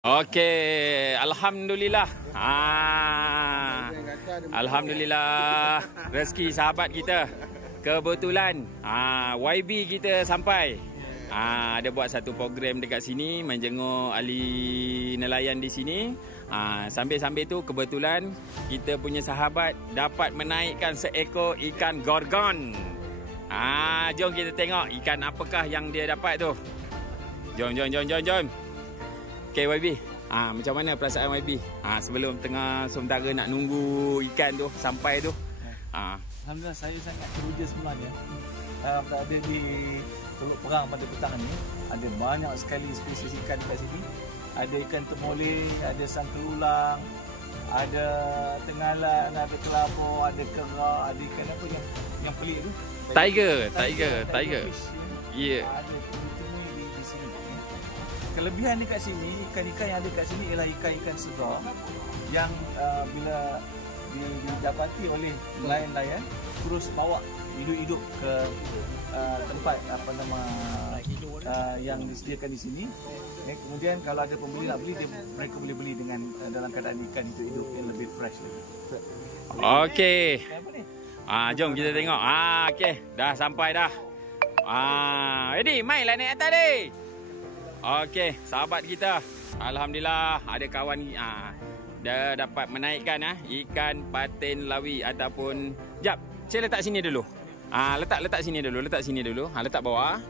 Okey, alhamdulillah. Alhamdulillah rezeki sahabat kita. Kebetulan YB kita sampai. Ada buat satu program dekat sini menjenguk ahli nelayan di sini. Sambil-sambil tu kebetulan kita punya sahabat dapat menaikkan seekor ikan gorgon. Jom kita tengok ikan apakah yang dia dapat tu. Jom. Okay YB, macam mana perasaan YB? Sebelum tengah sementara nak nunggu ikan tu sampai tu. Alhamdulillah saya sangat teruja sebenarnya. Berada di Teluk Perang pada petang ni, ada banyak sekali spesies ikan dekat sini. Ada ikan temoleh, ada sangkelulang, ada tengalan, ada kelabur, ada kerak, ada ikan apa yang pelik tu? Tiger. Ya. Ada di sini. Kelebihan dekat sini, ikan-ikan yang ada dekat sini ialah ikan-ikan segar yang bila didapati oleh nelayan-nelayan terus bawa hidup-hidup ke tempat yang disediakan di sini. Kemudian kalau ada pembeli nak beli, mereka boleh beli dengan dalam keadaan ikan hidup-hidup yang lebih fresh lagi. Okey. Jom kita tengok. Okey, dah sampai dah. Ready, mainlah naik atas ni. Okey, sahabat kita. Alhamdulillah ada kawan dah dapat menaikkan ikan patin lawi ataupun jap, saya letak sini dulu. Letak sini dulu, letak bawah.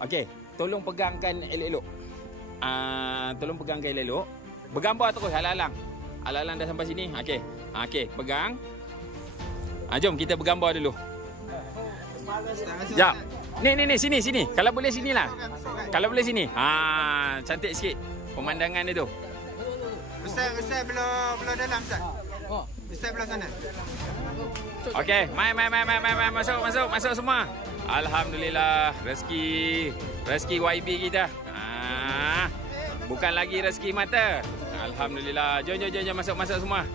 Okey, tolong pegangkan elok-elok. Tolong pegangkan elok-elok. Bergambar terus alang-alang. Alang-alang dah sampai sini. Okey, pegang. Jom kita bergambar dulu. Jap. Ni sini. Kalau boleh sinilah. Kalau boleh sini. Cantik sikit pemandangan dia tu. Ustaz belah dalam Ustaz. Ustaz belah sana. Okey, main masuk semua. Alhamdulillah rezeki YB kita. Bukan lagi rezeki mata. Alhamdulillah. Jom masuk semua.